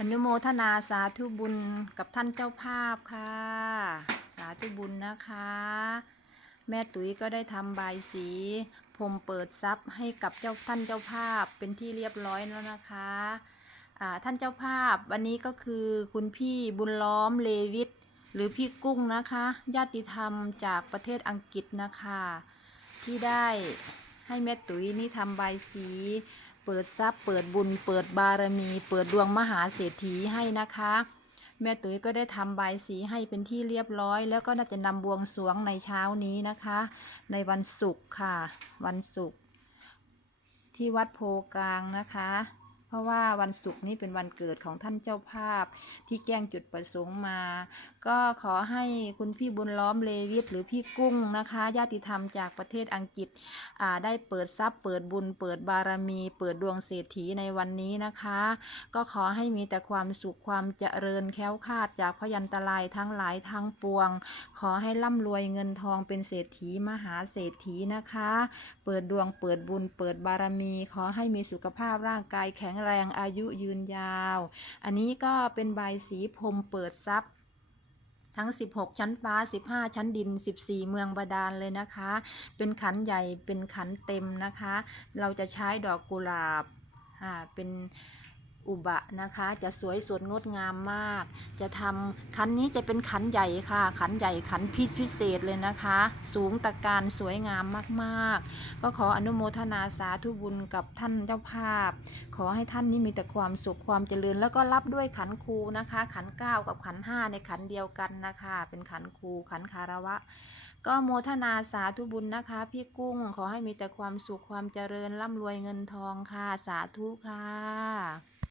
อนุโมทนาสาธุบุญกับท่านเจ้าภาพค่ะ สาธุบุญนะคะ แม่ตุ๋ยก็ได้ทำบายสีพรมเปิดทรัพย์ให้กับเจ้าท่านเจ้าภาพเป็นที่เรียบร้อยแล้วนะคะท่านเจ้าภาพวันนี้ก็คือคุณพี่บุญล้อมเลวิทหรือพี่กุ้งนะคะ ญาติธรรมจากประเทศอังกฤษนะคะ ที่ได้ให้แม่ตุ๋ยนี่ทำใบสี เปิดทรัพย์ เปิดบุญ เปิดบารมี เปิดดวงมหาเศรษฐีให้นะคะ แม่ตุ๋ยก็ได้ทำใบสีให้เป็นที่เรียบร้อย แล้วก็น่าจะนำบวงสรวงในเช้านี้นะคะ ในวันศุกร์ค่ะ วันศุกร์ที่วัดโพกลางนะคะ ราะว่าวันศุกร์นี้เป็นวันเกิดของท่านเจ้าภาพ ที่แจ้งจุดประสงค์มา ก็ขอให้คุณพี่บุญล้อมเลวิทหรือพี่กุ้งนะคะญาติธรรมจากประเทศอังกฤษได้เปิดทรัพย์ เปิดบุญ เปิดบารมี เปิดดวงเศรษฐีในวันนี้นะคะ ก็ขอให้มีแต่ความสุขความเจริญแค้วคาดจากพยันตรายทั้งหลายทั้งปวง ขอให้ร่ำรวยเงินทองเป็นเศรษฐีมหาเศรษฐีนะคะ เปิดดวงเปิดบุญ เปิดบารมี ขอให้มีสุขภาพร่างกายแข็งแรงอายุยืนยาว อันนี้ก็เป็นใบสีพรมเปิดทรัพย์ทั้ง 16 ชั้นฟ้า 15 ชั้นดิน 14 เมืองบาดาลเลยนะคะ เป็นขันใหญ่ เป็นขันเต็มนะคะ เราจะใช้ดอกกุหลาบ อ่า เป็น อุบะนะคะ จะสวยสดงดงามมาก จะทำขันนี้จะเป็นขันใหญ่ค่ะ ขันใหญ่ขันพิพิเศษเลยนะคะ สูงตะการสวยงามมากๆ ก็ขออนุโมทนาสาธุบุญกับท่านเจ้าภาพ ขอให้ท่านนี้มีแต่ความสุขความเจริญ แล้วก็รับด้วยขันครูนะคะ ขันเก้ากับขันห้าในขันเดียวกันนะคะ เป็นขันครูขันคารวะก็โมทนาสาธุบุญนะคะ พี่กุ้งขอให้มีแต่ความสุขความเจริญร่ำรวยเงินทองค่ะ สาธุค่ะ